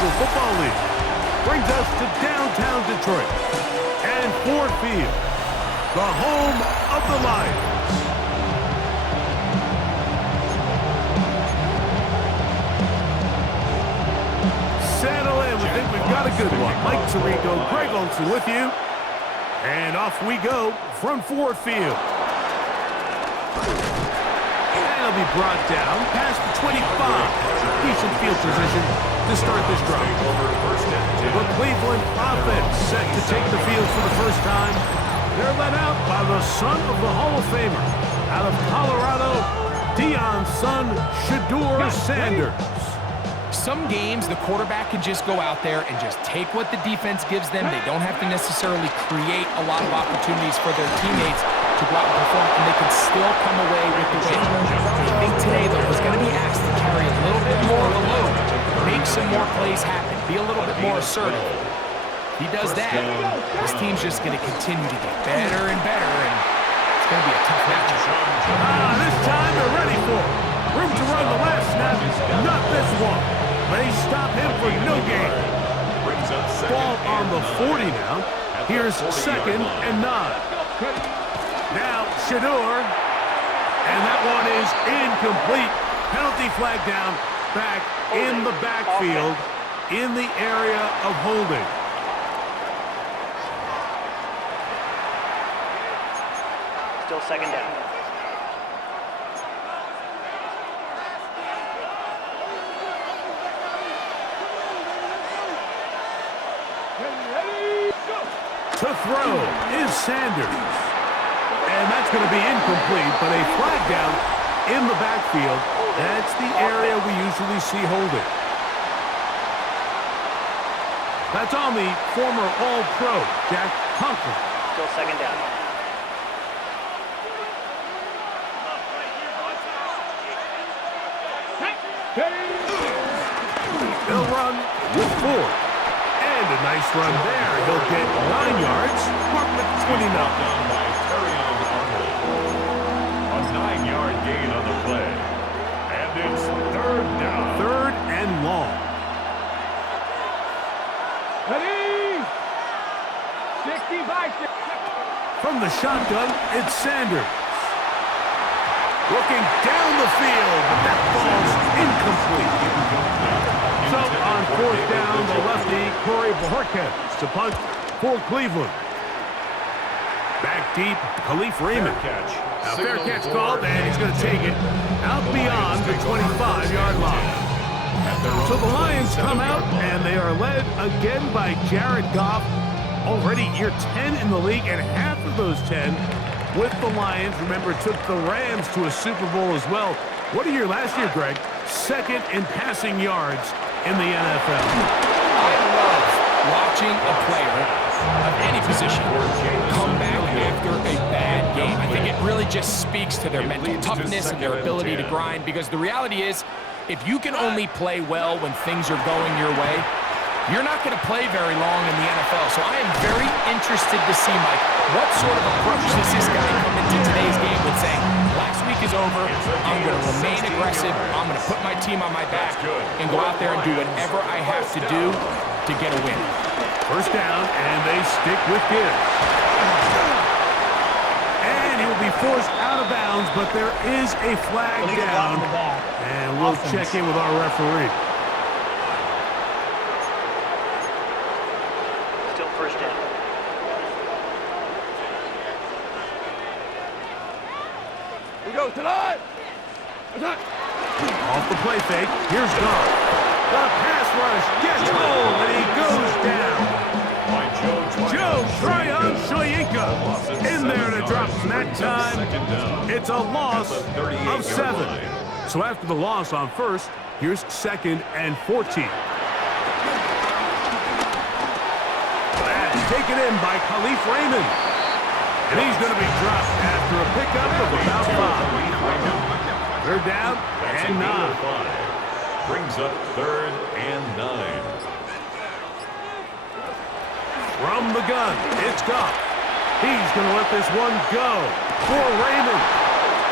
National Football League. Brings us to downtown Detroit and Ford Field, the home of the Lions. Settle in. We think we've got a good one. Mike Tirico, Greg Olsen with you. And off we go from Ford Field. And it'll be brought down past the 25. Decent field position to start this drive. The Cleveland offense set to take the field for the first time. They're led out by the son of the Hall of Famer. Out of Colorado, Deion's son, Shedeur Sanders. Some games, the quarterback can just go out there and just take what the defense gives them. They don't have to necessarily create a lot of opportunities for their teammates to go out and perform, and they can still come away with the win. I think today, though, he's going to be asked to carry a little bit more of a load, make some more plays happen, be a little bit more assertive. If he does that, this team's just going to continue to get better and better, and it's going to be a tough matchup. This time they're ready for it. Room to run the last snap, not this one. They stop him for no gain. Ball on the 40 now. Here's 2nd and 9. Now Shedeur, and that one is incomplete. Penalty flag down, back in the backfield, in the area of holding. Still 2nd down. To throw is Sanders. And that's going to be incomplete, but a flag down in the backfield. That's the area we usually see holding. That's on the former All-Pro, Jack Conklin. Still 2nd down. They'll run with 4. And a nice run there. He'll get 9 yards. Mark with 29. A 9-yard gain on the play. And it's 3rd down. 3rd and long. Ready? 65. From the shotgun, it's Sanders. Looking down the field, but that ball's incomplete. So on 4th down, the lefty, Corey Bojorquez to punt for Cleveland. Back deep, Khalif Raymond. Now fair catch called, and he's going to take it out beyond the 25-yard line. So the Lions come out, and they are led again by Jared Goff. Already year 10 in the league, and half of those 10 with the Lions. Remember, took the Rams to a Super Bowl as well. What a year last year, Greg. 2nd in passing yards in the NFL. I love watching a player of any position come back after a bad game. I think it really just speaks to their mental toughness and their ability to grind, because the reality is, if you can only play well when things are going your way, you're not going to play very long in the NFL. So I am very interested to see, Mike, what sort of approach does this guy come into today's game with, saying, last week is over, I'm going to remain aggressive, I'm going to put my team on my back, and go out there and do whatever I have to do to get a win. 1st down, and they stick with Gibbs. And he'll be forced out of bounds, but there is a flag down, and we'll check in with our referee. Still 1st down. We go tonight. Off the play fake, here's Goff. The pass rush gets home, and he goes down. Joe Tryon Shoyinka in there to drop him that time. It's a loss of 7. So after the loss on 1st, here's 2nd and 14. That's taken in by Khalif Raymond. And he's going to be dropped after a pickup of about 5. They're down and 9. Brings up 3rd and 9. From the gun, it's Goff. He's going to let this one go for Raymond.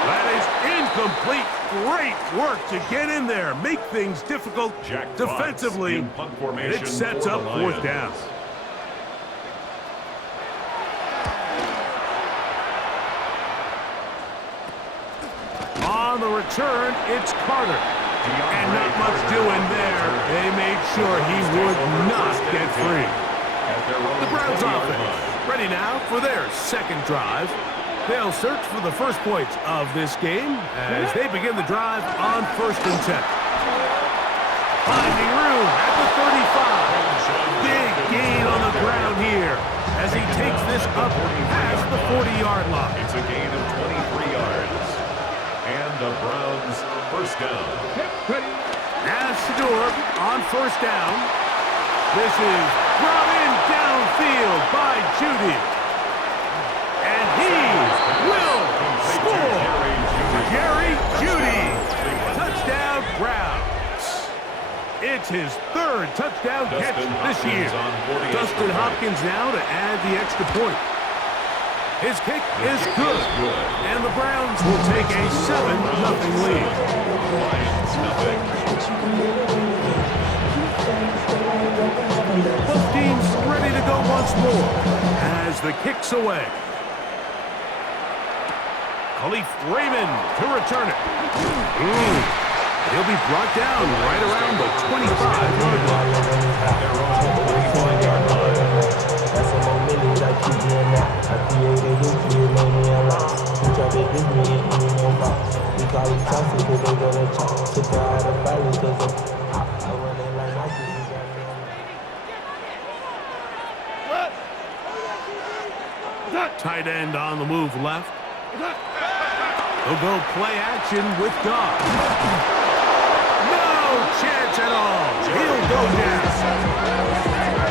That is incomplete. Great work to get in there, make things difficult Jack defensively. Fox in punt formation It sets for up the fourth Lions. down. On the return, it's Carter. And not much doing there. They made sure he would not get free. The Browns offense ready now for their second drive. They'll search for the first points of this game as they begin the drive on 1st and 10. Finding room at the 35. Big gain on the ground here as he takes this up past the 40-yard line. It's a gain of 23 yards. And the Browns first down. As Shador on 1st down. This is brought in downfield by Judy. And he will score. Jerry Judy. Touchdown Browns. It's his 3rd touchdown catch this year. Dustin Hopkins now to add the extra point. His kick is good. And the Browns will take a 7-0 lead. Lions nothing. Both teams ready to go once more as the kick's away. Khalif Raymond to return it. He'll be brought down right around the 25-yard line. At their own 25-yard line. That's a moment I keep doing that. I created history and made me alive. You try to beat me in your box. We call it toxic because they go to chop. Took her out of valley because I run it like Nike. You got me on that. Tight end on the move left. He'll go play action with Goff. No chance at all. He'll go down.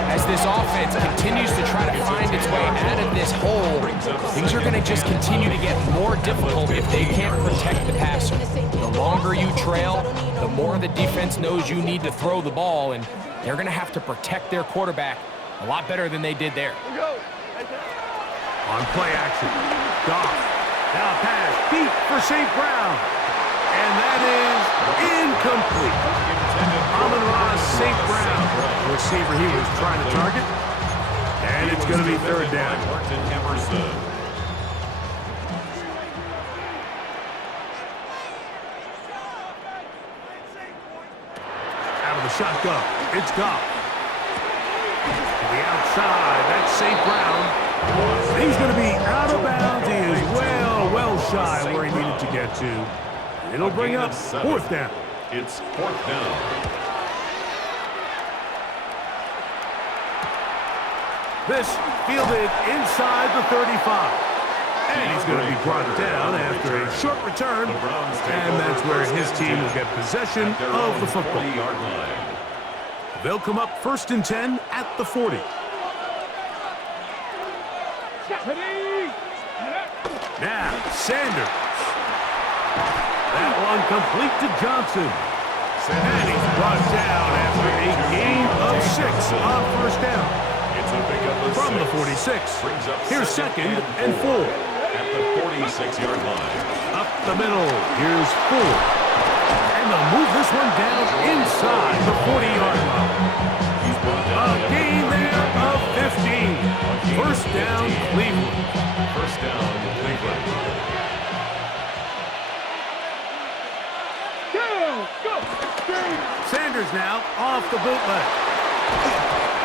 As this offense continues to try to find its way out of this hole, things are going to just continue to get more difficult if they can't protect the passer. The longer you trail, the more the defense knows you need to throw the ball, and they're going to have to protect their quarterback a lot better than they did there. On play action, Goff. Now pass deep for St. Brown. And that is incomplete. Amon-Ra St. Brown, the receiver he was trying to target. And it's going to be 3rd down. Martin Emerson. Out of the shotgun, it's Goff. To the outside, that's St. Brown. He's going to be out of bounds. He is well shy where he needed to get to. It'll bring up 4th down. It's 4th down. This fielded inside the 35. And he's going to be brought down after a short return. And that's where his team will get possession of the football. 40-yard line. They'll come up 1st and 10 at the 40. Now, Sanders. That one complete to Johnson. And he's brought down after a gain of 6 on 1st down. It's a pickup of From 6. the 46. Brings up Here's 2nd and 4. At the 46-yard line. Up the middle, here's 4. And they'll move this one down inside the 40-yard line. He's brought A down. gain there of 15. 1st down, Cleveland. 1st down, Cleveland. Sanders now off the bootleg.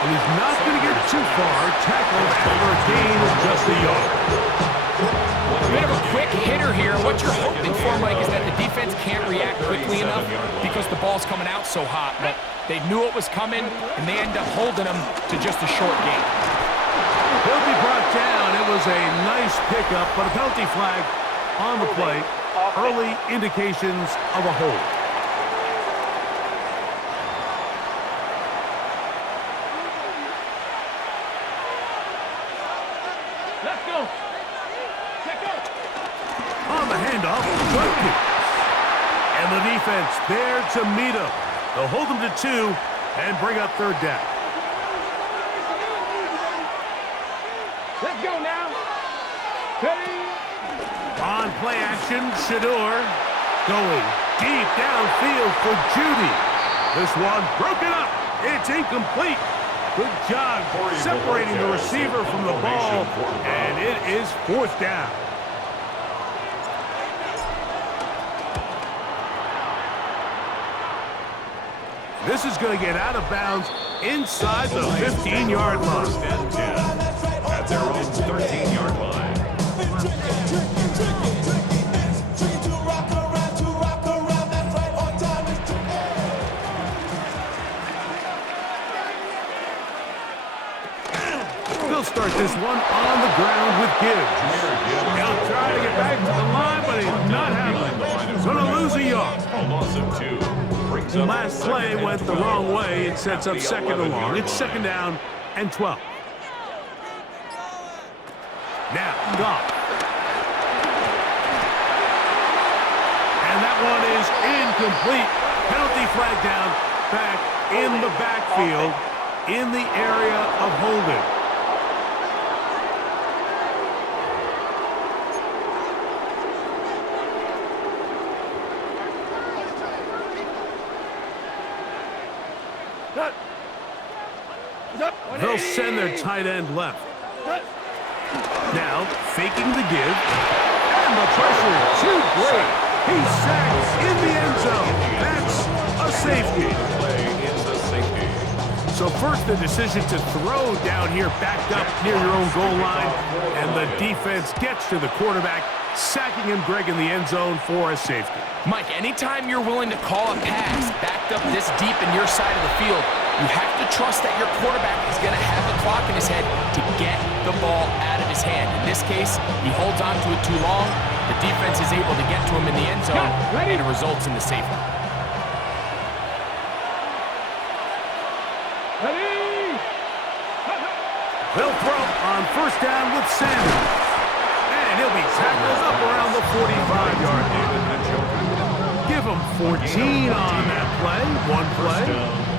And he's not going to get too far. Tackled after a gain of just a yard. A bit of a quick hitter here. What you're hoping for, Mike, is that the defense can't react quickly enough because the ball's coming out so hot. But they knew it was coming, and they end up holding them to just a short gain. He'll be brought down. It was a nice pickup, but a penalty flag on the play. Early indications of a hold. On the handoff, Duncan. And the defense there to meet him. They'll hold him to 2 and bring up 3rd down. Let's go now. Ready? On play action, Shador going deep downfield for Judy. This one broken up. It's incomplete. Good job separating the receiver from the ball, and it is fourth down. This is going to get out of bounds inside the 15-yard line. First and 10 at their own 13-yard line. They'll start this one on the ground with Gibbs. He'll try to get back to the line, but he's not having it. Going to lose a yard. A loss of 2. Brings up Last play went the wrong way. It sets up second and long. It's second down and 12. Now, Goff. And that one is incomplete. Penalty flag down, back in the backfield, in the area of holding. They'll send their tight end left. Now, faking the give. And the pressure, too great. He's sacked in the end zone. That's a safety. play is a safety. So first, the decision to throw down here backed up near your own goal line. And the defense gets to the quarterback, sacking him, Greg, in the end zone for a safety. Mike, anytime you're willing to call a pass backed up this deep in your side of the field, you have to trust that your quarterback is going to have the clock in his head to get the ball out of his hand. In this case, he holds on to it too long. The defense is able to get to him in the end zone, and it results in the safety. Ready? They'll throw on first down with Sanders. And he'll be tackled up around the 45-yard line. Give him 14 on that play.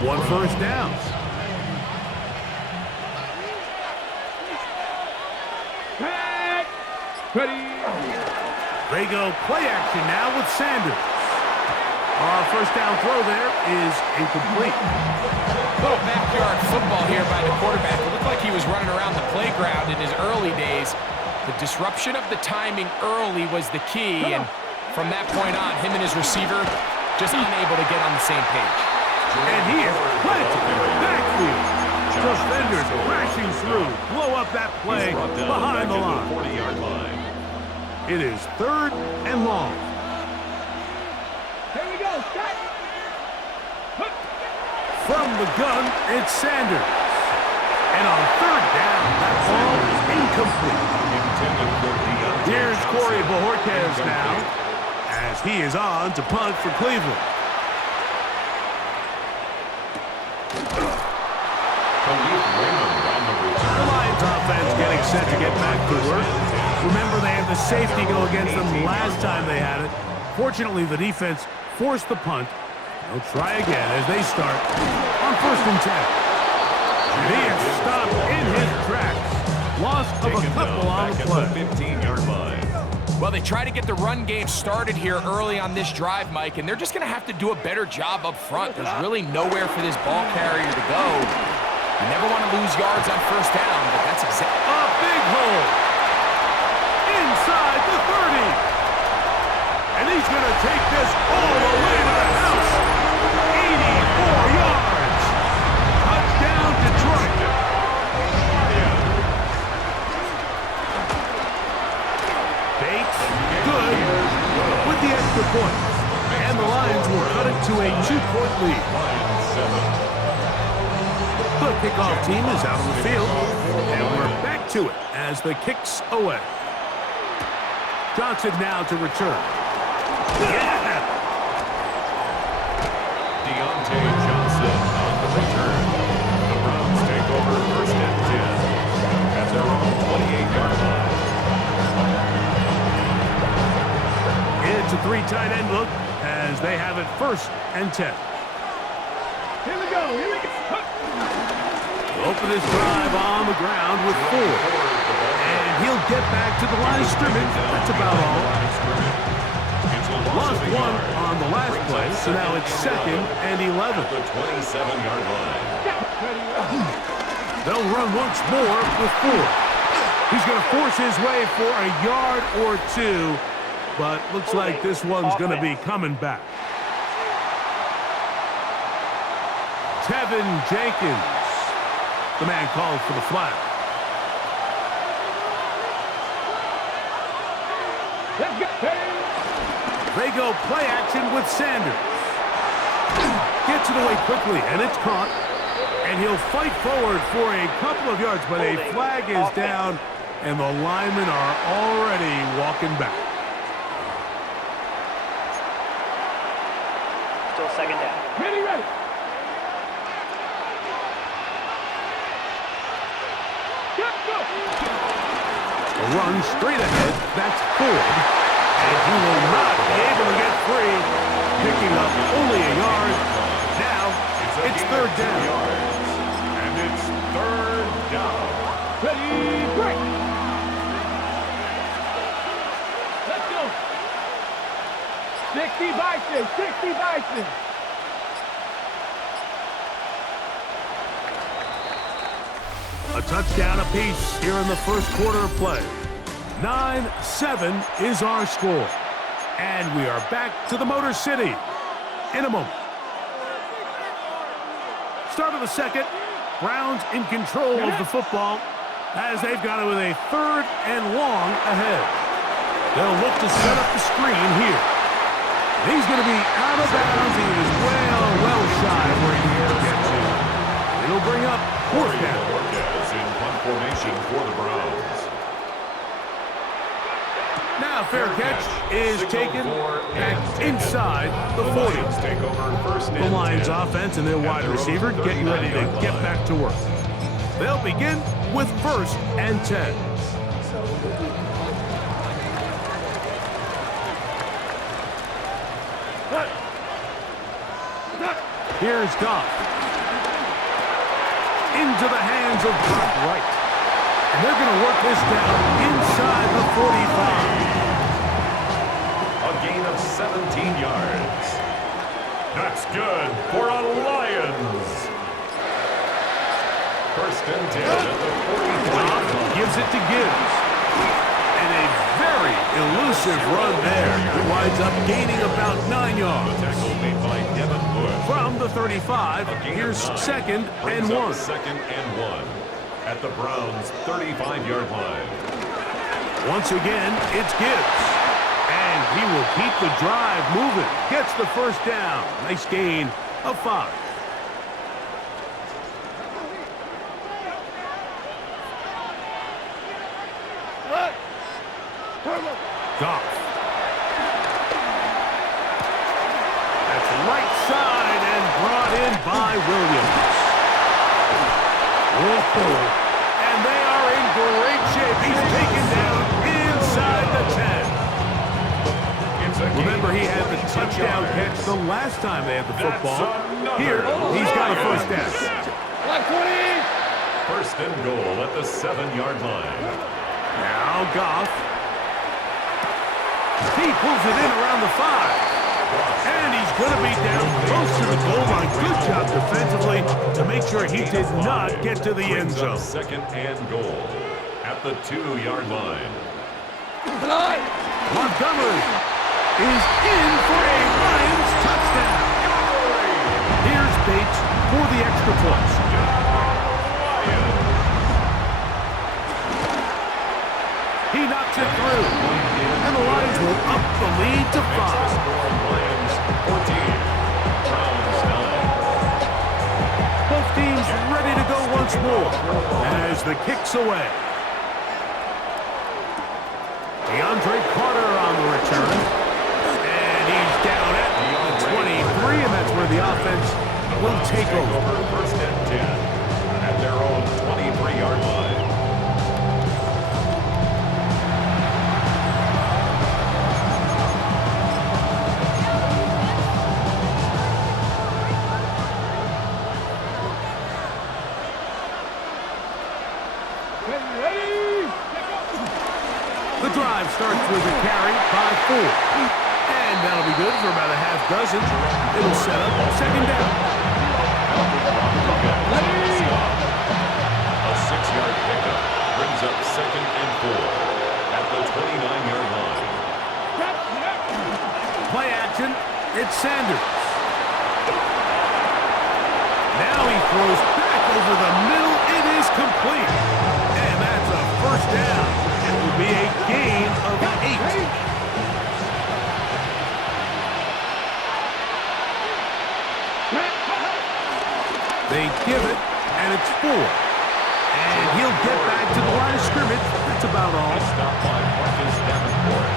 One first down. Back. Ready? They go play action now with Sanders. Our first down throw there is incomplete. Little backyard football here by the quarterback. It looked like he was running around the playground in his early days. The disruption of the timing early was the key, and from that point on, him and his receiver just unable to get on the same page. And he is planted in the backfield. Defenders crashing through. Blow up that play behind the line. 40-yard line. It is third and long. Here we go. Start. From the gun, it's Sanders. And on third down, that ball is incomplete. Here's Corey Bojorquez now, as he is on to punt for Cleveland. The Lions offense getting set to get back to work. Remember, they had the safety go against them last time they had it. Fortunately, the defense forced the punt. They'll try again as they start on first and 10. And he is stopped in his tracks. Loss of a couple on the play. 15-yard line. Well, they try to get the run game started here early on this drive, Mike, and they're just going to have to do a better job up front. There's really nowhere for this ball carrier to go. You never want to lose yards on first down, but that's exactly... A big hole. Inside the 30. And he's going to take this all the way to the house. 84 yards. Touchdown, Detroit. Bates, good, with the extra point. And the Lions will cut it to a 2-point lead. The kickoff team is out on the field, and we're back to it as the kick's away. Johnson now to return. Yeah! Deontay Johnson on the return. The Browns take over first and 10 at their own 28-yard line. It's a 3 tight end look as they have it first and 10. Here we go. Here we go. Open this drive on the ground with 4. And he'll get back to the line of scrimmage. That's about all. Lost one on the last play, so now it's 2nd and 11. The 27-yard line. They'll run once more with 4. He's going to force his way for a yard or 2, but looks like this one's going to be coming back. Tevin Jenkins, the man called for the flag. Let's go. They go play action with Sanders. Gets it away quickly, and it's caught. And he'll fight forward for a couple of yards, but a flag is down, and the linemen are already walking back. Still 2nd down. Ready, ready. Go. A run straight ahead. That's Ford. And he will not be able to get free. Picking up only a yard. Now, it's 3rd down. And it's 3rd down. Ready, break. Let's go. 60 Bison, 60 Bison. A touchdown apiece here in the first quarter of play. 9-7 is our score. And we are back to the Motor City in a moment. Start of the second. Browns in control of the football as they've got it with a 3rd and long ahead. They'll look to set up the screen here. And he's going to be out of bounds. He is well shy of where he needs to get to. It'll bring up 4th down. In punt formation for the Browns. Now fair catch is taken back inside the 40. Take over 1st and The Lions 10. offense and their wide receiver getting ready to get back to work. They'll begin with 1st and 10. Here's Goff. Into the hands of Brock Wright. And they're going to work this down inside the 45. A gain of 17 yards. That's good for a Lions. 1st and 10 at the 45. Gives it to Gibbs. And a very elusive run there. He winds up gaining about 9 yards. Tackle made by Devin Bush. From the 35, here's 2nd and 1. 2nd and 1 at the Browns' 35-yard line. Once again, it's Gibbs. And he will keep the drive moving. Gets the 1st down. Nice gain of 5. Goff. That's right side and brought in by Williams. Whoa. And they are in great shape. He's taken down inside the 10. Remember, he had the touchdown catch the last time they had the football. Here, he's got a 1st down. 1st and goal at the 7-yard line. Now Goff. He pulls it in around the 5. And he's going to be down close to the goal line. Good job defensively to make sure he did not get to the end zone. 2nd and goal at the 2-yard line. Montgomery is in for a Lions touchdown. Here's Bates for the extra point. He knocks it through. And the Lions will up the lead to 5. Lions 14, Browns 9. Both teams ready to go once more as the kick's away. DeAndre Carter on the return. And he's down at the 23, and that's where the offense will take over. 1st and 10 at their own 23-yard line. The drive starts with a carry by 4. And that'll be good for about a half dozen. It'll set up second down. A 6-yard pickup brings up 2nd and 4 at the 29-yard line. Play action. It's Sanders. Now he throws back over the middle. It is complete. And that's a first down. It will be a gain of 8. They give it, and it's 4. And he'll get back to the line of scrimmage. That's about all. Stop by Marcus Davenport.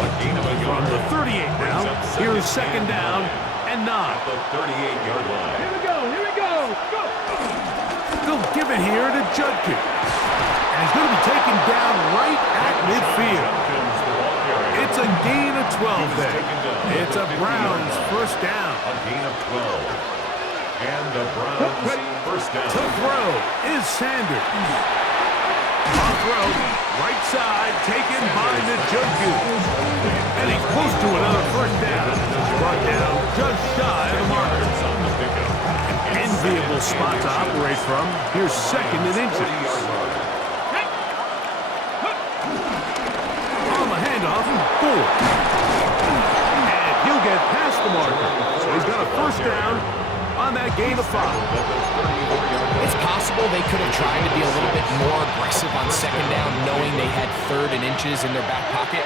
A gain of a From yard. the 38 now, here's second down and 9. At the 38-yard line. Here we go. Here we go. Go. They'll give it here to Judkins. And he's going to be taken down right at midfield. Judkins, the ball carrier. It's a gain of 12 there. It's a Browns first down. A gain of 12. And the Browns first down. To throw is Sanders. On throw, right side, taken by the Judkins. And he's close to another first down. Brought down just shy of the marker. On the pickup. Enviable spot to operate from. Here's second and inches. On the handoff, 4. And he'll get past the marker. So he's got a first down on that gain of 5. It's possible they could have tried to be a little bit more aggressive on second down, knowing they had 3rd and inches in their back pocket.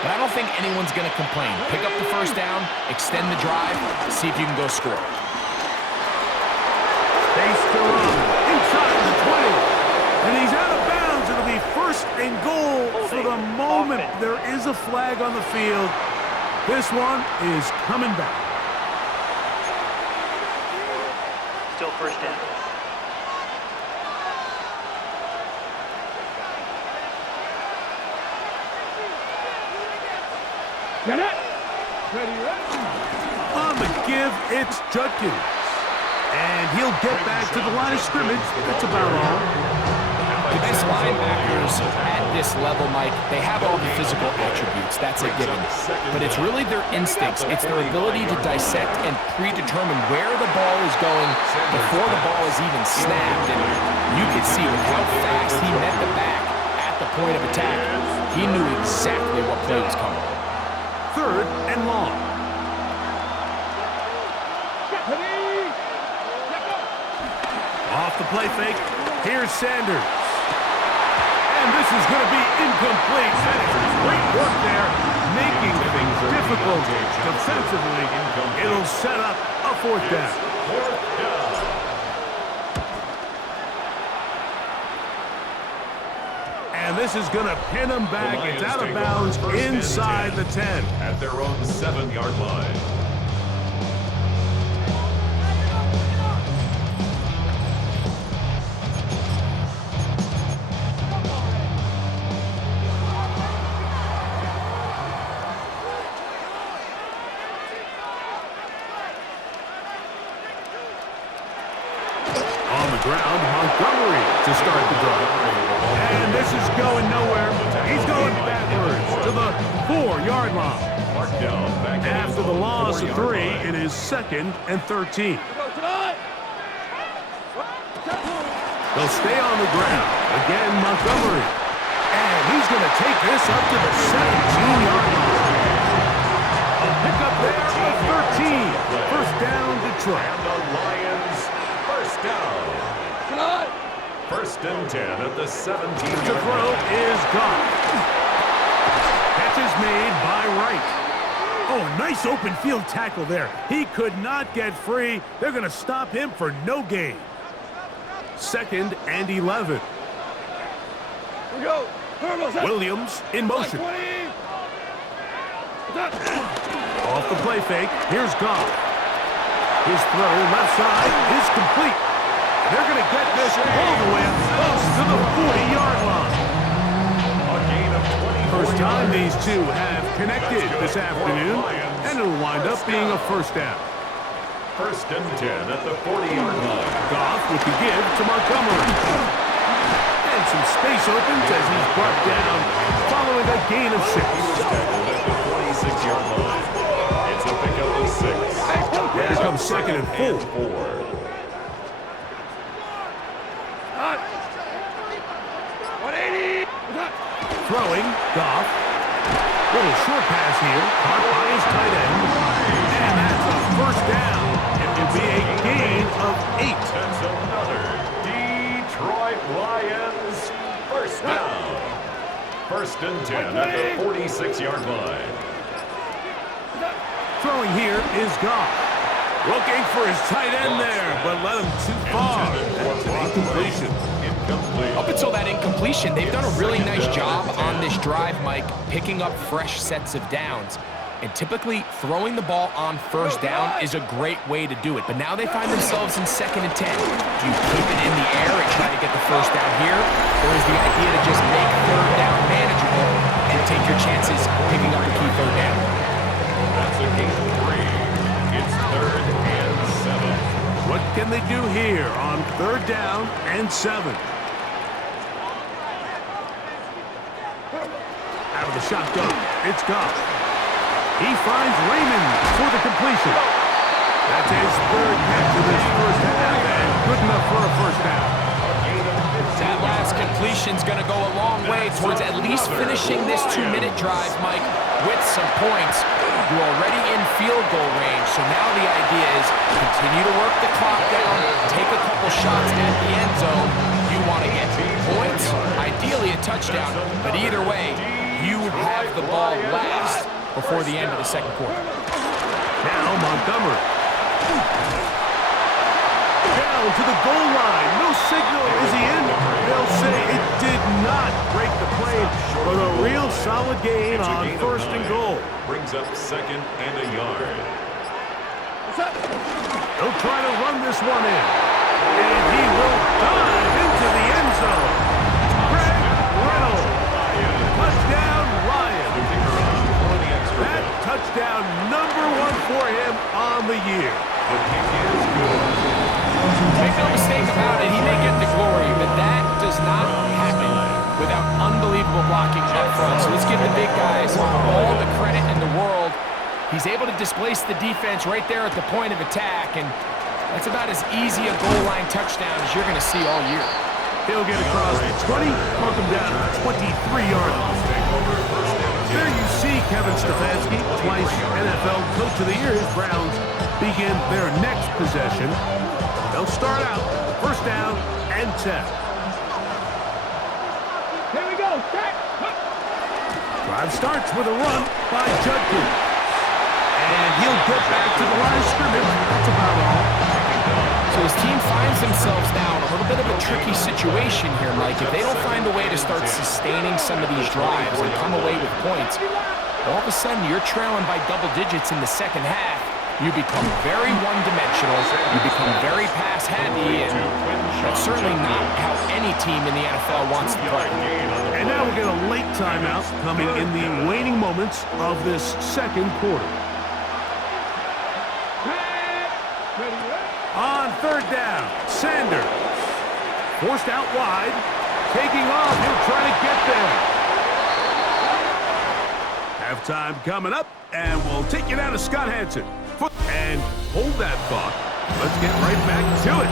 But I don't think anyone's going to complain. Pick up the first down, extend the drive, see if you can go score. Space to run inside the 20. And he's out of bounds. It'll be first and goal for the moment. There is a flag on the field. This one is coming back. Still first down. Get it. Ready, ready. On the give, it's Judkins. And he'll get back to the line of scrimmage. That's about all. The best linebackers at this level, Mike, they have all the physical attributes. That's a given. But it's really their instincts. It's their ability to dissect and predetermine where the ball is going before the ball is even snapped. And you could see with how fast he met the back at the point of attack, he knew exactly what play was coming. 3rd and long. Ready. Let go. Off the play fake. Here's Sanders. And this is going to be incomplete. That is great work there, making things difficult defensively. It'll set up a 4th down. And this is going to pin them back. It's out of bounds inside the 10. At their own 7-yard line. On the ground, Montgomery to start the drive. And this is going nowhere. He's going backwards to the 4-yard line. Marked down back at After his the own loss of 4-yard 3, line. it is 2nd and 13. Go tonight. They'll stay on the ground. Again, Montgomery. And he's going to take this up to the 17-yard line. A pickup there of 13. First down, Detroit. And the Lions first down. Tonight. 1st and 10 at the 17-yard The throw line. is gone. Catch is made by Wright. Oh, nice open field tackle there. He could not get free. They're going to stop him for no gain. 2nd and 11. Here we go. Williams in motion. 20. Off the play fake, here's Goff. His throw left side is complete. They're going to get this all the way up close to the 40-yard line. A gain of 24 First time yards. these two have connected this afternoon, and it'll wind up being a first down. 1st and 10 at the 40-yard line. Goff with the give to Montgomery. And some space opens as he's brought down following a gain of 6. Tackled at the 46-yard line. It's a pickup of 6. Here comes 2nd and 4. 4. Throwing, Goff. Little short pass here, caught by his tight end. And that's a first down. It will be a gain of 8. That's another Detroit Lions first down. 1st and 10 at the 46-yard line. Throwing here is Goff. Looking for his tight end there, but let him too far. That's an incompletion. Up until that incompletion, they've done a really nice job on this drive, Mike, picking up fresh sets of downs. And typically, throwing the ball on 1st down is a great way to do it. But now they find themselves in 2nd and 10. Do you keep it in the air and try to get the 1st down here? Or is the idea to just make 3rd down manageable and take your chances picking up a key 3rd down? That's a gain of 3. It's 3rd and 7. What can they do here on 3rd down and 7? Out of the shotgun, it's Goff. He finds Raymond for the completion. That's his 3rd catch of this first half, and good enough for a 1st down. That last completion's going to go a long way towards at least finishing this 2-minute drive, Mike, with some points. You're already in field goal range, so now the idea is continue to work the clock down, take a couple shots at the end zone. You want to get points, ideally a touchdown, but either way, you have the ball last before the end of the 2nd quarter. Now Montgomery. Down to the goal line. No signal. Is he in? They'll say it did not break the play, but a real solid gain on 1st and goal. Brings up 2nd and a yard. They'll try to run this one in. And he will dive into the end zone. Greg Reynolds. Touchdown, Lions. That touchdown #1 for him on the year. The kick is good. Make no mistake about it, he may get the glory, but that does not happen without unbelievable blocking up front. So let's give the big guys all the credit in the world. He's able to displace the defense right there at the point of attack, and that's about as easy a goal line touchdown as you're going to see all year. He'll get across the 20, mark him down to the 23-yard line. There you see Kevin Stefanski, twice NFL Coach of the Year. His Browns begin their next possession. They'll start out 1st down and 10. Here we go. Drive starts with a run by Judkins. And he'll get back to the line of scrimmage. That's about all. So his team finds themselves now in a little bit of a tricky situation here, Mike. If they don't find a way to start sustaining some of these drives and come away with points, all of a sudden you're trailing by double digits in the 2nd half. You become very one-dimensional, you become very pass-heavy, and that's certainly not how any team in the NFL wants to play. And now we'll get a late timeout coming in the waning moments of this 2nd quarter. On 3rd down, Sanders. Forced out wide. Taking off. He'll try to get there. Halftime coming up, and we'll take you down to Scott Hansen. And hold that thought. Let's get right back to it.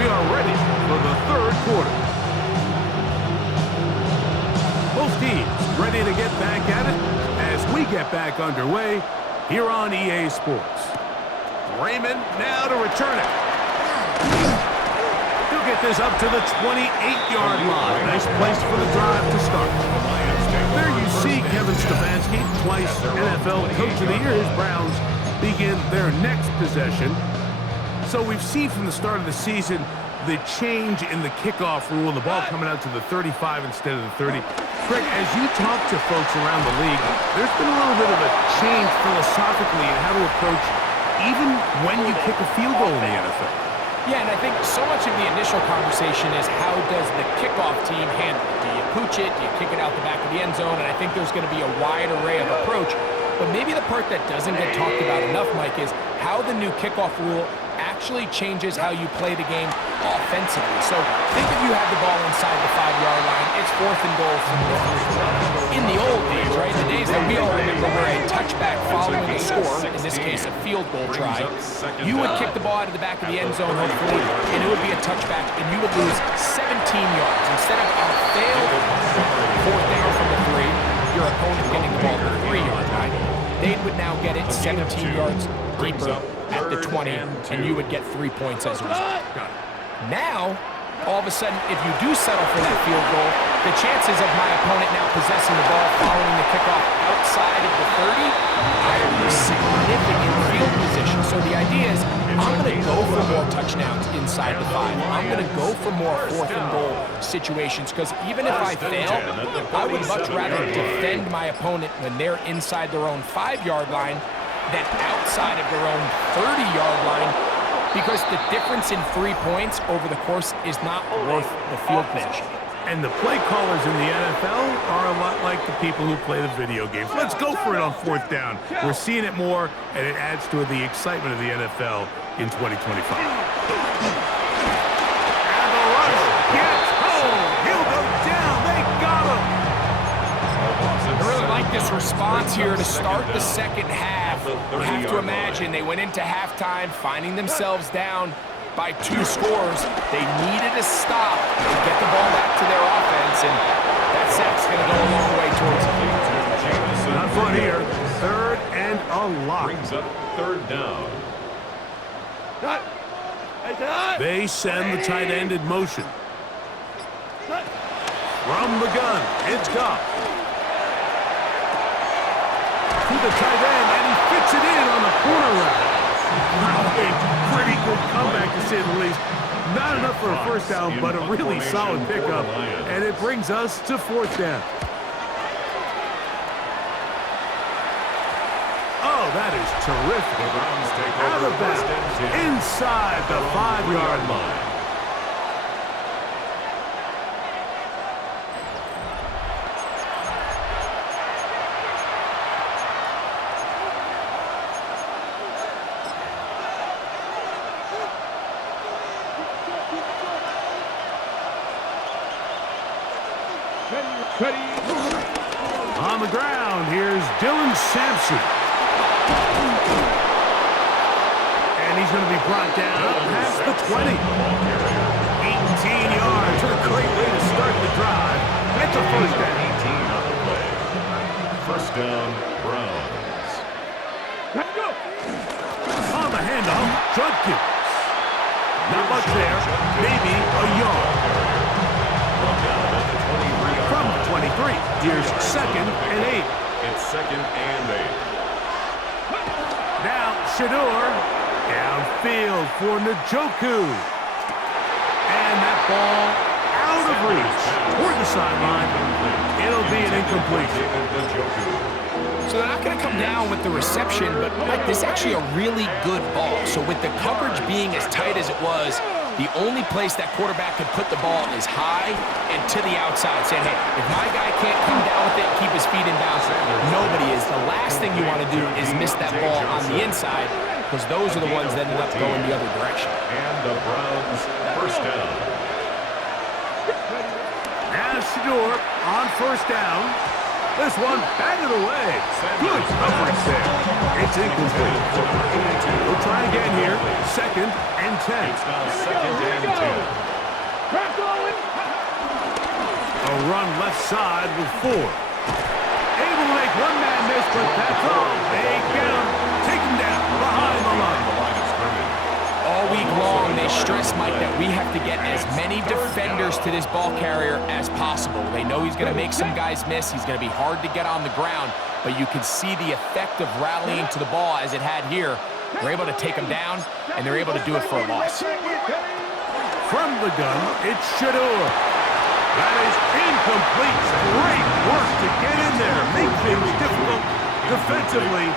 We are ready for the 3rd quarter. Both teams ready to get back at it as we get back underway here on EA Sports. Raymond now to return it. He'll get this up to the 28-yard line. Nice place for the drive to start. There you see Kevin Stefanski, twice NFL Coach of the Year. His Browns begin their next possession. So we've seen from the start of the season the change in the kickoff rule, the ball coming out to the 35 instead of the 30. Greg, as you talk to folks around the league, there's been a little bit of a change philosophically in how to approach even when you kick a field goal in the NFL. Yeah, and I think so much of the initial conversation is how does the kickoff team handle it? Do you pooch it? Do you kick it out the back of the end zone? And I think there's going to be a wide array of approach. But maybe the part that doesn't get talked about enough, Mike, is how the new kickoff rule actually changes how you play the game offensively. So think if you have the ball inside the 5-yard line, it's 4th and goal from the 3. In the old days, right, the days that we all remember where a touchback following a score, in this case a field goal try, you would kick the ball out of the back of the end zone, hopefully, and it would be a touchback, and you would lose 17 yards. Instead of a failed 4th down from the 3, your opponent getting the ball to the 3-yard line, they would now get it 17 yards deeper at the 20, and you would get 3 points as a result. Now, all of a sudden, if you do settle for that field goal, the chances of my opponent now possessing the ball following the kickoff outside of the 30, I lose significant field position. So the idea is, I'm going to go for more touchdowns inside the 5. I'm going to go for more 4th and goal situations, because even if I fail, I would much rather defend my opponent when they're inside their own 5-yard line than outside of their own 30-yard line, because the difference in 3 points over the course is not worth the field position. And the play callers in the NFL are a lot like the people who play the video games. Let's go for it on 4th down. We're seeing it more, and it adds to the excitement of the NFL in 2025. And the rush gets home. He'll go down. They got him. I really like this response here to start the second half. You have to imagine they went into halftime finding themselves down by 2 scores. They needed a stop to get the ball back to their offense, and that sack's going to go a long way towards it. Not fun here. 3rd and a lot. Brings up 3rd down. They send the tight end in motion. From the gun, it's Goff. To the tight end, and he fits it in on the corner route. A pretty good comeback, to say the least. Not enough for a 1st down, but a really solid pickup. And it brings us to 4th down. Oh, that is terrific. Out of bounds, inside the 5-yard line. On the ground, here's Dylan Sampson. And he's going to be brought down up past the 20. 18 yards. What a great way to start the drive. It's a 1st down. 18 on the play. 1st down, Browns. On the handoff, Judkins. Not much there. Maybe a yard. From the 23, here's 2nd and 8. It's 2nd and 8. Now, Shador, downfield for Njoku. And that ball out of reach toward the sideline. It'll be an incompletion. So they're not going to come down with the reception, but Mike, this is actually a really good ball. So with the coverage being as tight as it was, the only place that quarterback can put the ball is high and to the outside, saying, hey, if my guy can't come down with it and keep his feet in bounds, nobody is. The last thing you want to do is miss that ball on the inside, because those are the ones that end up going the other direction. And the Browns 1st down. Now Shador on 1st down. This one batted away. Good coverage there. It's incomplete. We'll try again here. 2nd and 10. It's now 2nd and 10. A run left side with 4. Able to make one man miss, but that's all. They get him. Take him down behind the line. All week long, they stress, Mike, that we have to get as many defenders to this ball carrier as possible. They know he's going to make some guys miss. He's going to be hard to get on the ground, but you can see the effect of rallying to the ball as it had here. They're able to take him down, and they're able to do it for a loss. From the gun, it's Shador. That is incomplete. Great work to get in there. Make things difficult defensively.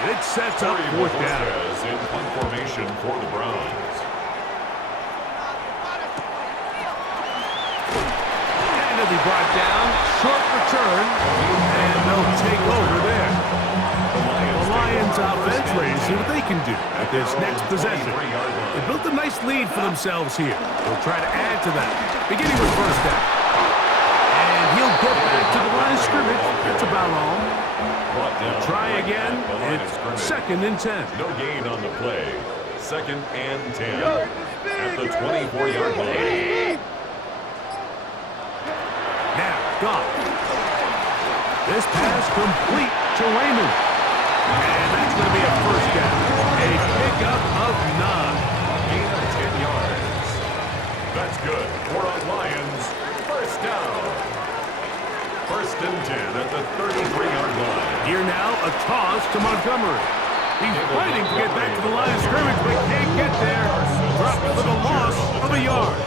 And it sets up 4th down. In punt formation for the Browns. And it'll be brought down. Short return. And they'll take over there. The Lions offense ready to see what they can do at this next possession. They built a nice lead for themselves here. They'll try to add to that, beginning with first down. And he'll get back to the line of scrimmage. That's about all. Try again. It's 2nd and 10. No gain on the play. 2nd and 10 at the 24-yard line. Now, Goff. This pass complete to Raymond. And that's going to be a first down. A pickup of 9. Gain of 10 yards. That's good for the Lions. First down. 1st and 10 at the 33-yard line. Here now, a toss to Montgomery. He's fighting to get back to the line of scrimmage, but can't get there. Dropped for the loss of a yard.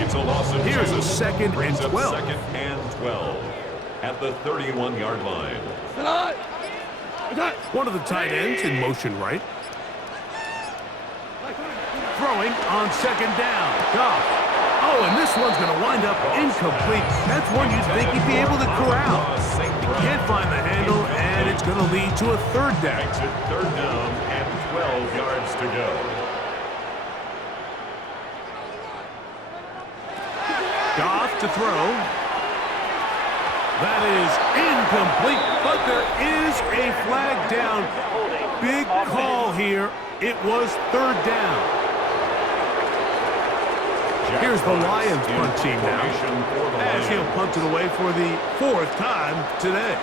It's a loss of 2. Here's a 2nd and 12. 2nd and 12 at the 31-yard line. One of the tight ends in motion right. Throwing on 2nd down. Goff. Oh, and this one's going to wind up incomplete. That's one you'd think he'd be able to corral. Can't find the handle, and it's going to lead to a 3rd down. Makes it 3rd down and 12 yards to go. Goff to throw. That is incomplete, but there is a flag down. Big call here. It was 3rd down. Here's the Lions punt team now, as he'll punt it away for the 4th time today.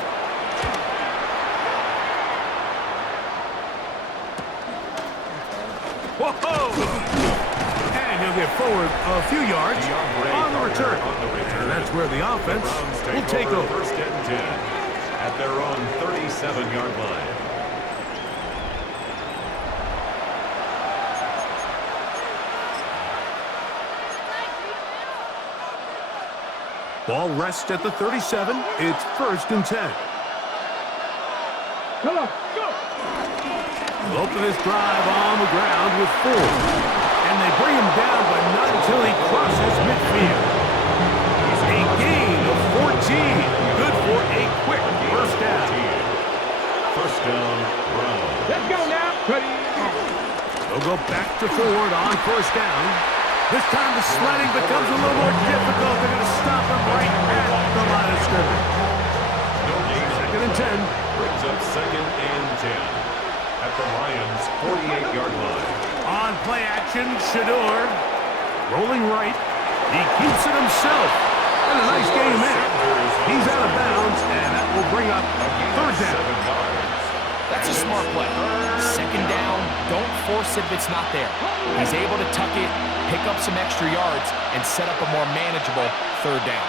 Whoa! And he'll get forward a few yards on the return. And that's where the offense will take over. 1st and 10 at their own 37-yard line. Ball rests at the 37. It's 1st and 10. Come on, go! He'll open this drive on the ground with 4. And they bring him down, but not until he crosses midfield. A gain of 14. Good for a quick first down. First down, Brown. Let's go now. Ready? They'll go back to forward on 1st down. This time the sledding becomes a little more difficult. They're going to stop him right at the line of scrimmage. No gain. 2nd and 10. Brings up 2nd and 10 at the Lions' 48-yard line. On play action, Shador. Rolling right. He keeps it himself. And a nice game in. He's out of bounds, and that will bring up 3rd down. That's a smart play. 2nd down, don't force it if it's not there. He's able to tuck it, pick up some extra yards, and set up a more manageable 3rd down.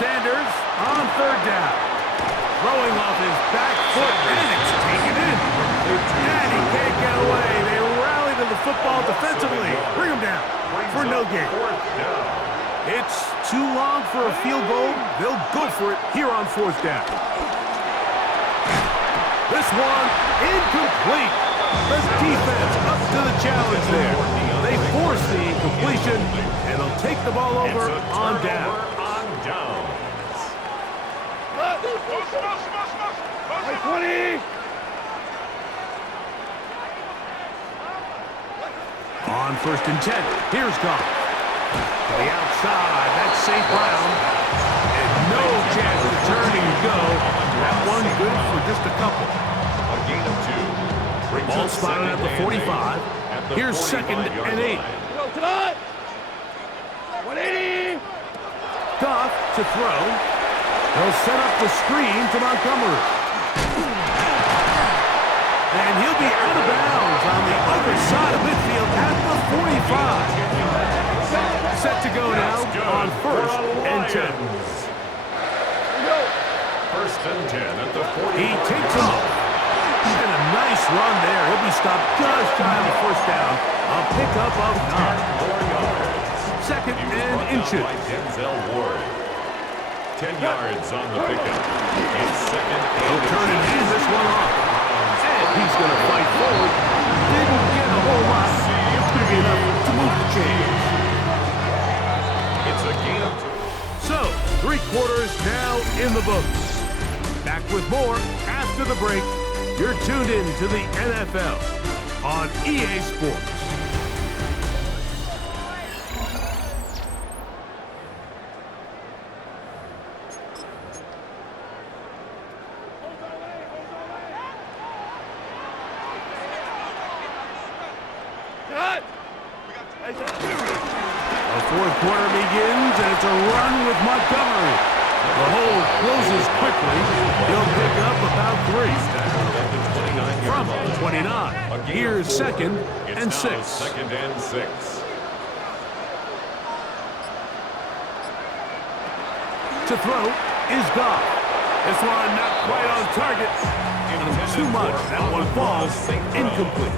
Sanders on 3rd down. Throwing off his back foot, and it's taken in. And he can't get away. They rally to the football defensively. Bring him down for no gain. It's too long for a field goal. They'll go for it here on 4th down. This one incomplete. The defense up to the challenge there. They force the incompletion, and they'll take the ball over on down. Hey, 20! On 1st and 10, here's Goff. To the outside, that's St. Brown. And no chance to turn and go. That one good for just a couple. A gain of 2. Ball spotted at the 45. Here's 2nd and 8. Go tonight! 180! Goff to throw. They'll set up the screen to Montgomery. And he'll be out of bounds on the other side of midfield at the 45. Set to go now on 1st and 10. 1st and 10 at the 45. He takes him up. And a nice run there. He'll be stopped just shy of the 1st down. A pickup of 9. 2nd and inches. Denzel Ward. 10 yards on the pickup. It's 2nd and He'll turn and hand this one off. And he's going to fight forward. Didn't get a whole lot. It's going to be enough to move the chains. It's a gain of 2. So, 3 quarters now in the books. Back with more after the break You're tuned in to the NFL on EA Sports. The fourth quarter begins, and it's a run with Montgomery. The hold closes quickly. He'll pick up about 3. From 29. Here's second and 6. Second and 6. To throw is Goff. This one not quite on target. Too much. That one falls incomplete.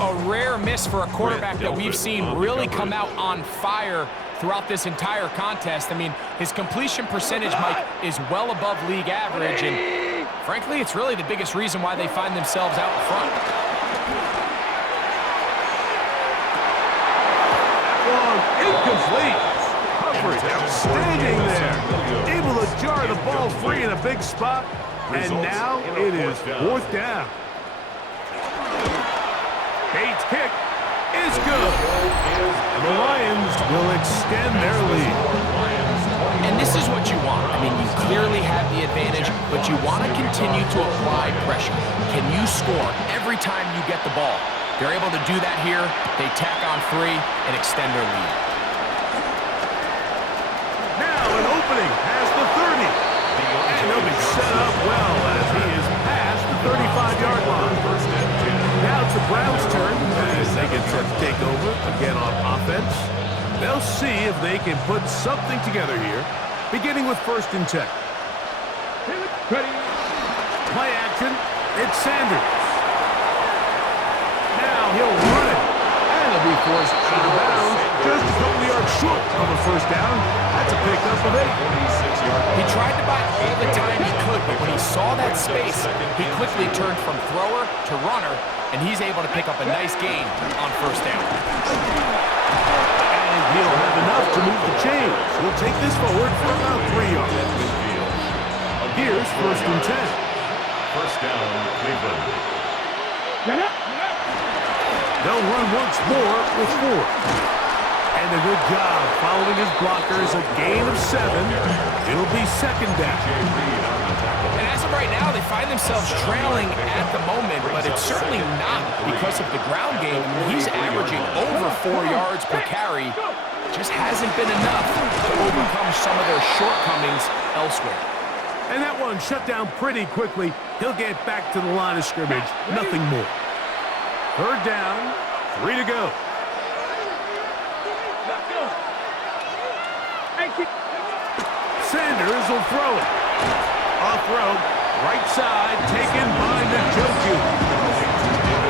A rare miss for a quarterback that we've seen really come out on fire throughout this entire contest. I mean, his completion percentage, Mike, is well above league average, and frankly, it's really the biggest reason why they find themselves out in front. Incomplete. Coverage outstanding there. Able to jar the ball free in a big spot, and now it is fourth down. Bates' kick is good. And the Lions will extend their lead. And this is what you want. I mean, you clearly have the advantage, but you want to continue to apply pressure. Can you score every time you get the ball? They're able to do that here. They tack on 3 and extend their lead. Now an opening past the 30. And he'll be set up well as he is past the 35-yard line. Now it's the Browns' turn as they get set to take over again on offense. They'll see if they can put something together here, beginning with 1st and 10. Ready. Play action. It's Sanders. Now he'll run it. And he'll be forced out of bounds just a couple yards short of a 1st down. That's a pickup of 8. He tried to buy all the time he could, but when he saw that space, he quickly turned from thrower to runner, and he's able to pick up a nice gain on 1st down. And he'll have enough to move the chains. He'll take this forward for about 3 yards. Here's 1st and 10. 1st down, Cleveland. They'll run once more with 4. And a good job following his blockers, a gain of 7. It'll be 2nd down. And as of right now, they find themselves trailing at the moment, but it's certainly not because of the ground game. I mean, he's averaging over 4 yards per carry. Just hasn't been enough to overcome some of their shortcomings elsewhere. And that one shut down pretty quickly. He'll get back to the line of scrimmage. Nothing more. 3rd down, 3 to go. Sanders will throw it. Off road, right side, taken by Njoku.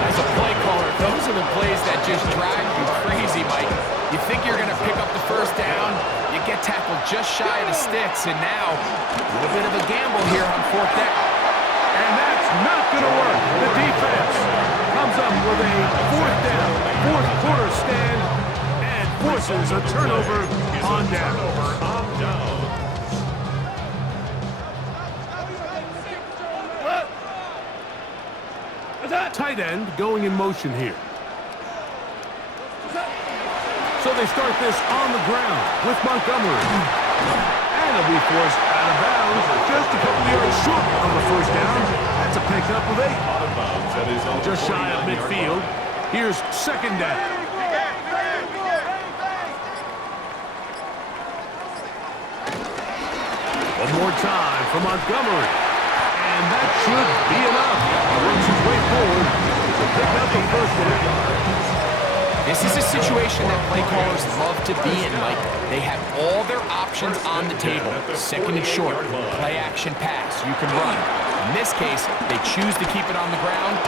As a play caller, those are the plays that just drive you crazy, Mike. You think you're going to pick up the 1st down, you get tackled just shy of the sticks, and now a little bit of a gamble here on 4th down. And that's not going to work. The defense comes up with a 4th down, 4th quarter stand, and forces a turnover on down. Tight end going in motion here. So they start this on the ground with Montgomery. And he'll be forced out of bounds just a couple yards short of the 1st down. That's a pickup of 8. Just shy of midfield. Here's 2nd down. One more time for Montgomery. And that should be enough. Works his way forward to pick up the 1st down. This is a situation that play callers love to be in, Mike. They have all their options on the table. 2nd and short, play action pass, you can run. In this case, they choose to keep it on the ground,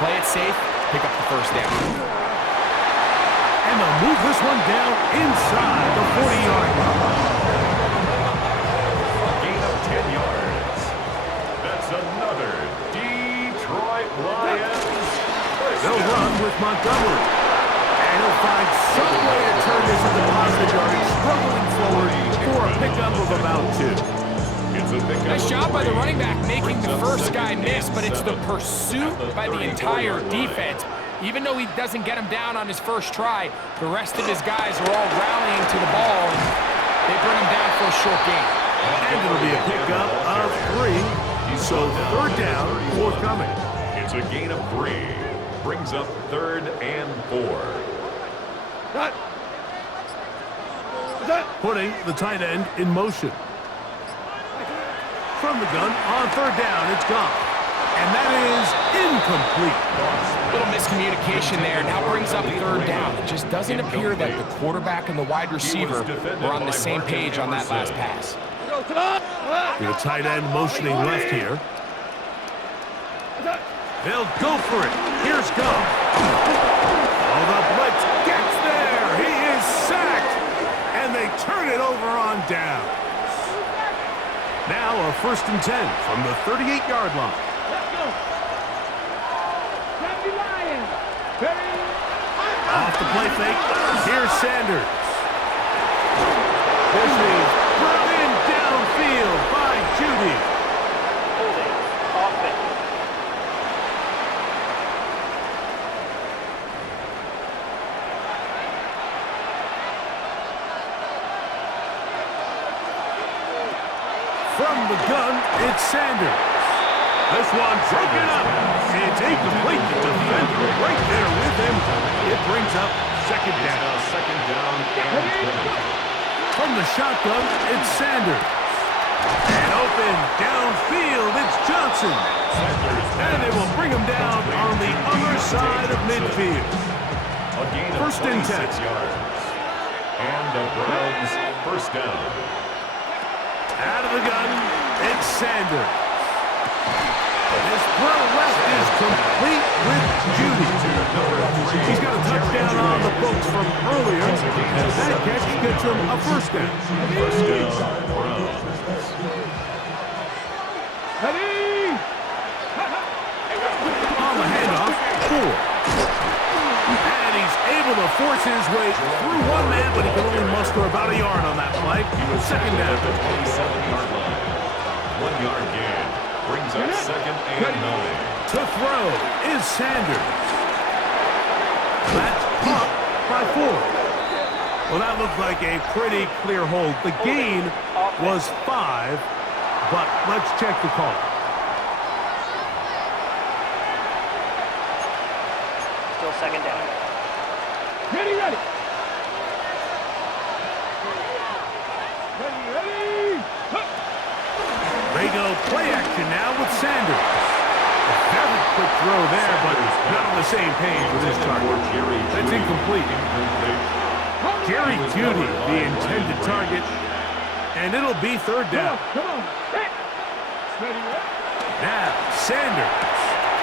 play it safe, pick up the 1st down. And they'll move this one down inside the 40-yard line. A gain of 10 yards. That's another Detroit Lions. They'll run with Montgomery. And he'll find some way to turn this into positive yardage, struggling forward for a pickup of about 2. It's a to pick up Nice job by the 3. running back making the Brings up first second guy and miss, but it's the 7. pursuit At the by the 34 entire yard line. defense. Even though he doesn't get him down on his first try, the rest of his guys are all rallying to the ball, and they bring him down for a short gain. And it'll be a pickup of 3. So third down, forthcoming. It's a gain of 3. Brings up 3rd and 4. Putting the tight end in motion. From the gun, on third down, it's gone. And that is incomplete. Little miscommunication there. Now brings up third down. It just doesn't appear that the quarterback and the wide receiver were on the same page on that last pass. The tight end motioning left here. They'll go for it. Here's Goff. Oh, the blitz gets there. He is sacked. And they turn it over on down. Now a 1st and 10 from the 38-yard line. Let's go. Happy Lions. Ready? Off the play fake. Here's Sanders. This is brought in downfield by Judy. Holding. Offense. From the gun, it's Sanders. This one broken up. It's incomplete. The defender right there with him. It brings up second down. Second down and 20. From the shotgun, it's Sanders. And open downfield, it's Johnson. And they will bring him down on the other side of midfield. A gain of 1st and 10. 26 yards. And the Browns first down. Out of the gun, it's Sanders. This throw left is complete with Judy. He's got a touchdown on the books from earlier, and that catch gets him a 1st down. First down, Browns. Ready? On the handoff, 4. And he's able to force his way through one man, but he can only muster about a yard on that play. Second down. At the 27-yard line. 1 yard gain. Brings up second and 9. To throw is Sanders. That's caught by 4. Well, that looked like a pretty clear hold. The gain was 5, but let's check the call. Still second down. Ready, ready. Ready, ready. They go play action now with Sanders. A very quick throw there, but not on the same page with his target. That's incomplete. Jerry Judy, the intended target, and it'll be third down. Come on. Ready, ready. Now, Sanders.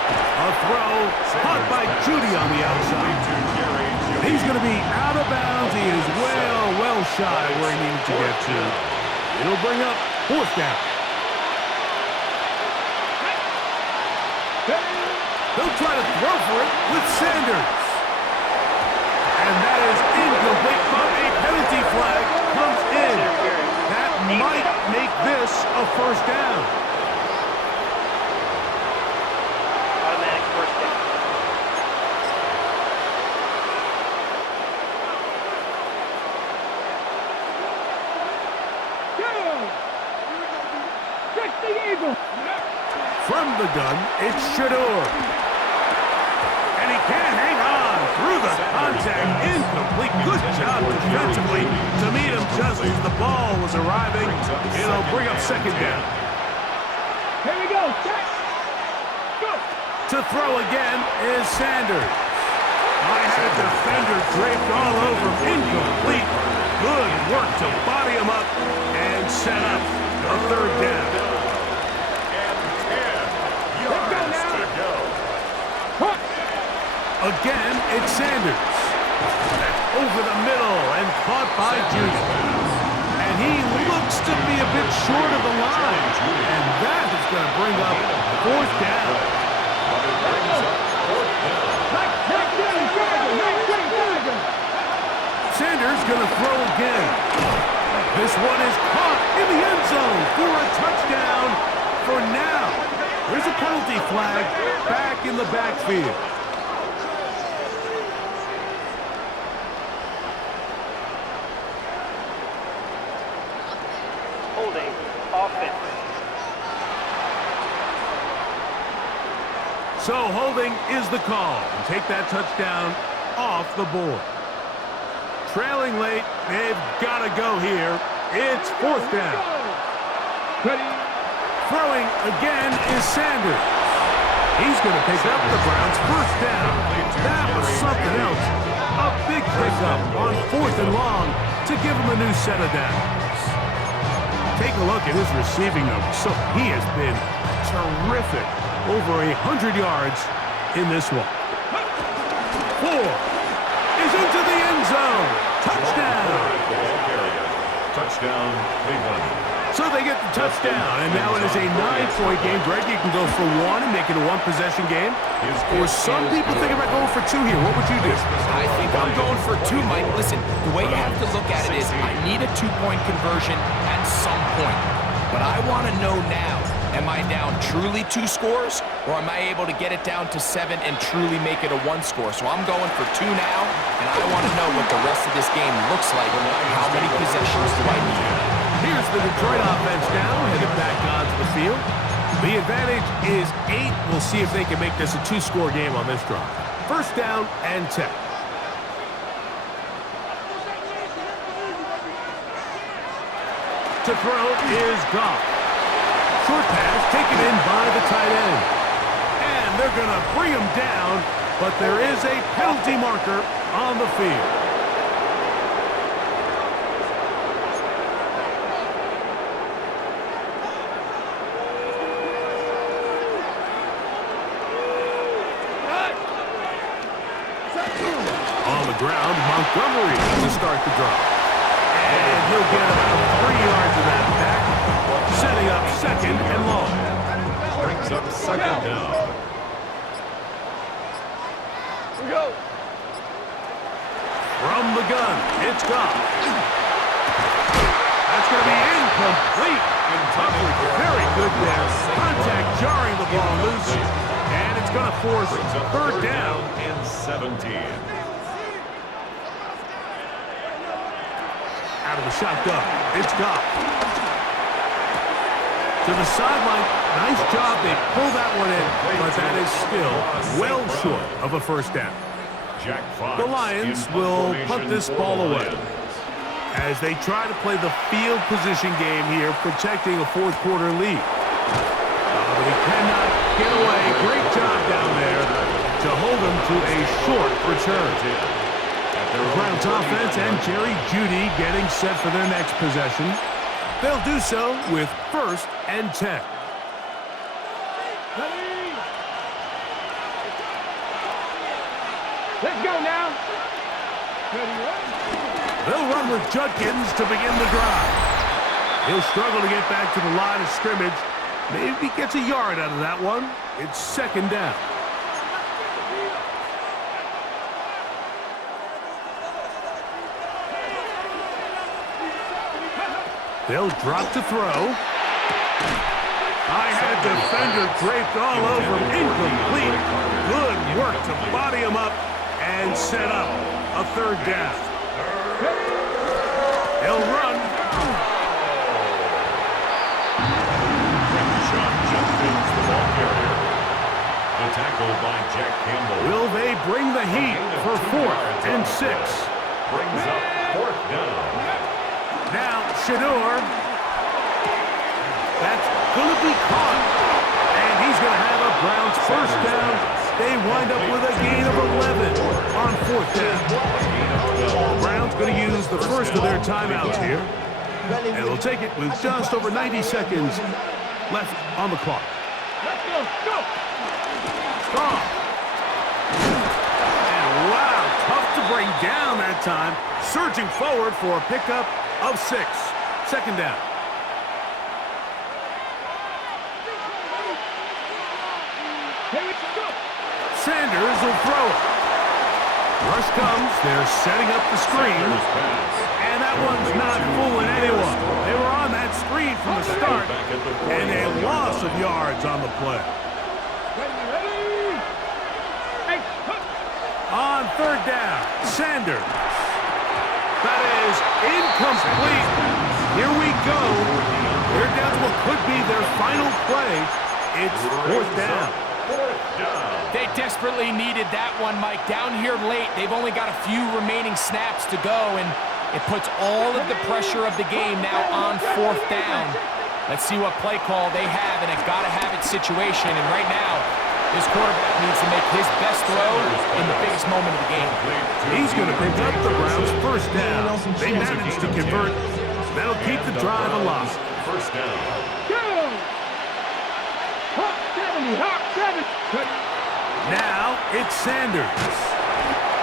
A throw caught by Judy on the outside. He's going to be out of bounds. He is well shy where he needed to get to. It'll bring up 4th down. They'll try to throw for it with Sanders. And that is incomplete, but a penalty flag comes in. That might make this a 1st down. Automatic first down. Go. Check the eagle. From the gun, it's Shador. And he can't hang on through the contact. Incomplete. Good job defensively to meet him just as the ball was arriving. It'll bring up second down. Here we go. Check. Go. To throw again is Sanders. I had a defender draped all over him. Incomplete. Good work to body him up and set up a third down. Again, it's Sanders. That's over the middle and caught by Judy. And he looks to be a bit short of the line. And that is going to bring up 4th down. Sanders going to throw again. This one is caught in the end zone for a touchdown for now. There's a penalty flag back in the backfield. Holding. Offense. So holding is the call. And take that touchdown off the board. Trailing late, they've got to go here. It's fourth down. Ready. Throwing again is Sanders. He's going to pick up the Browns' first down. That was something else. A big pickup on fourth and long to give him a new set of downs. Take a look at his receiving numbers. So he has been terrific. Over 100 yards in this one. 4 is into the end zone. Touchdown. Touchdown, Cleveland. So they get the touchdown, and now it is a 9-point game. Greg, you can go for 1 and make it a one-possession game. Or some people think about going for 2 here. What would you do? I think I'm going for 2, Mike. Listen, the way you have to look at it is I need a 2-point conversion at some point. But I want to know now, am I down truly 2 scores, or am I able to get it down to 7 and truly make it a 1 score? So I'm going for 2 now, and I want to know what the rest of this game looks like. How many possessions do I need? Here's the Detroit offense now, headed back onto the field. The advantage is 8. We'll see if they can make this a 2-score game on this drive. First down and 10. To throw is Goff. Short pass taken in by the tight end. And they're going to bring him down, but there is a penalty marker on the field. On the ground, Montgomery to start the drive. And he'll get about 3 yards of that back, setting up second and long. Brings up second down. We go. From the gun, it's Goff. That's going to be incomplete. Very good there. Contact jarring the ball loose. And it's going to force third down and 17. Out of the shotgun, it's Goff. To the sideline, nice job. They pull that one in, but that is still well short of a first down. Jack Fox The Lions will punt this ball away as they try to play the field position game here, protecting a fourth-quarter lead. But he cannot get away. Great job down there to hold him to a short return. The Browns offense and Jerry Jeudy getting set for their next possession. They'll do so with first and 10. Ready. Let's go now. Ready. They'll run with Judkins to begin the drive. He'll struggle to get back to the line of scrimmage. Maybe gets a yard out of that one. It's second down. They'll drop to throw. I had a defender draped all over him. Incomplete. Good work to body him up and set up a third down. He'll run. Sean Judkins, the ball carrier. The tackle by Jack Campbell. Will they bring the heat for 4th and 6? Brings up fourth down. Now, Shador. That's going to be caught. And he's going to have a Browns first down. They wind up with a gain of 11 on 4th down. Browns going to use the first of their timeouts here. And they'll take it with just over 90 seconds left on the clock. Let's go. Go. Strong. And wow, tough to bring down that time. Surging forward for a pickup of 6. Second down. Here we go. Sanders will throw it. Rush comes. They're setting up the screen. And that one's not fooling anyone. They were on that screen from the start. And a loss of yards on the play. Ready? Hey, On third down, Sanders. That is incomplete. Here we go. They're down to what could be their final play. It's fourth down. They desperately needed that one, Mike. Down here late, they've only got a few remaining snaps to go, and it puts all of the pressure of the game now on fourth down. Let's see what play call they have in a gotta-have-it situation, and right now, this quarterback needs to make his best throw in the biggest moment of the game. He's going to pick up the Browns' first down. They managed to convert. That'll keep the drive alive. First down. go! Hot 70, hot 70. Now it's Sanders.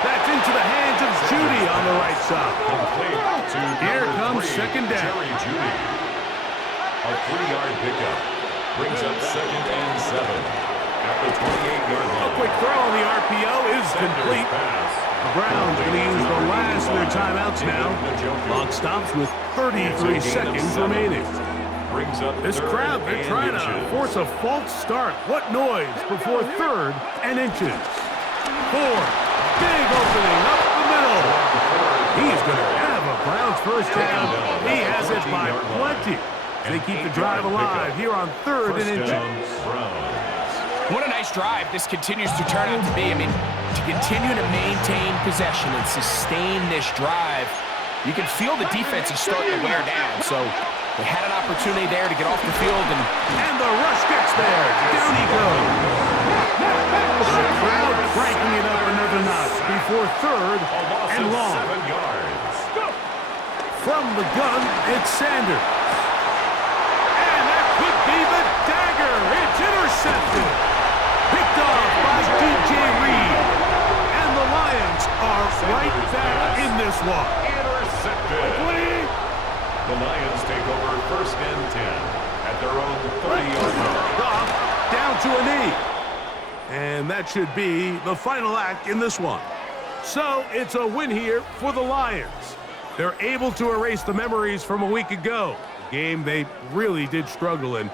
That's into the hands of Judy on the right side. Complete to Here number comes 3, second down. Jerry Judy. A 3-yard pickup brings up 2nd and 7 at the 28-yard A line. quick throw on the RPO is Sanders complete. pass. The Browns going to use the last of their timeouts now. Clock stops with 33 seconds remaining. Brings up This third crowd, they're and trying to inches. force a false start. What noise before third and inches. 4. Big opening up the middle. He's going to have a Browns first down. He has it by plenty. They keep the drive alive here on third and First inches. down, Browns. What a nice drive this continues to turn out to be. I mean, to continue to maintain possession and sustain this drive, you can feel the defense is starting to wear down. So they had an opportunity there to get off the field. And the rush gets there. Down he goes. The crowd cranking it up another notch before third A loss and of long. 7 yards. From the gun, it's Sanders. And that could be the dagger. It's intercepted. Picked off by DJ Reed. And the Lions are right back in this one. Intercepted. The Lions take over 1st and 10 at their own 30-yard line. Goff down to a knee. And that should be the final act in this one. So it's a win here for the Lions. They're able to erase the memories from a week ago, a game they really did struggle in.